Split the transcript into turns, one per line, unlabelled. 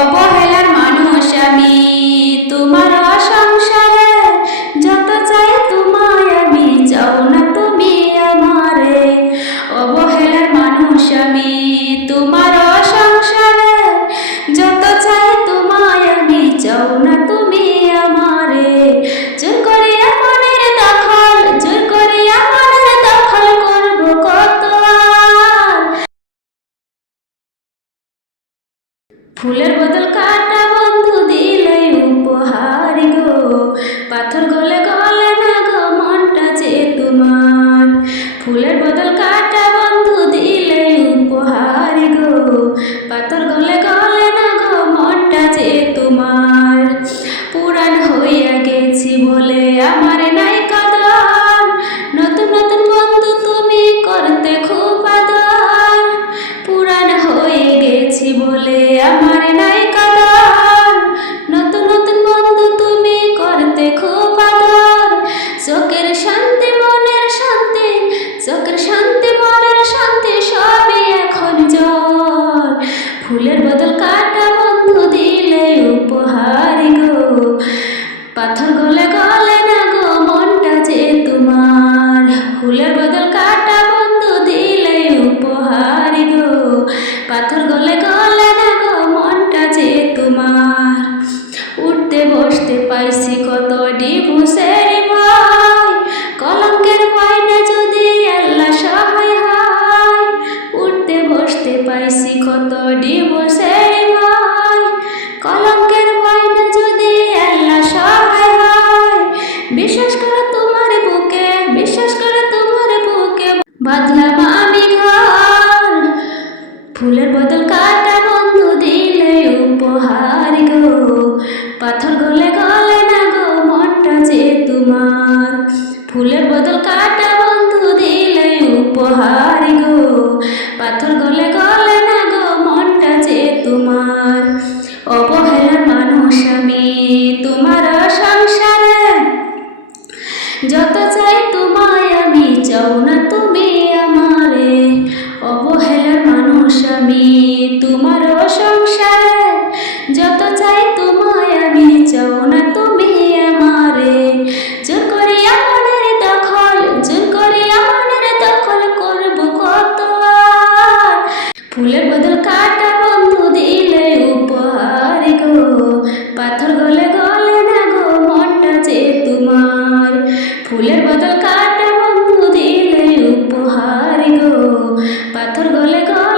অবহেলার মানুষ আমি। তোমার সংসারে যত চাই তোমায় আমি চাও না তুমি আমারে। অবহেলার মানুষ আমি, তোমার ফুলের বদল কাটা বন্ধু দিলে উপহার গো। পাথর গলে গলে না গো, মনটা যে তোমার। ফুলের বদল কাটা বন্ধু গলে গলে না গো, মনটা যে তোমার। ফুলের বদল কাটা বন্ধু দিলে উপহার গো। পাথর গলে গলে না গো, মনটা যে তোমার। উঠতে বসতে পাইছি কত ডিভুসের ভয়। কলঙ্কের ভয় না যদি আল্লাহ সহায় হয়, উঠতে বসতে পাইছি কত ডিভোর্সের ভয়। কলঙ্কের আমি ঘর। ফুলের বদল কাটা বন্ধু দিলে উপহার গো। পাথর গলে গলে না গো, মনটা যে তোমার। ফুলের বদল কাটা বন্ধু দিলে উপহার গো। পাথর গলে গলে না গো, মনটা যে তোমার। অবহেলার মানুষ আমি, তোমার সংসারে। যত চাই তোমায় আমি, চাও না আমি তোমার সংসার। যত চাই তোমায় আমি চাও না তুমি আমারে। জোর করে আমাদের দখল, জোর করে আমাদের দখল করব কত ফুলের বদল কাটা বন্ধু দিলে উপহার গো। পাথর গলে গলে না গো মনটা যে তোমার। ফুলের বদল কাটা বন্ধু দিলে উপহার গো। পাথর গলে গলে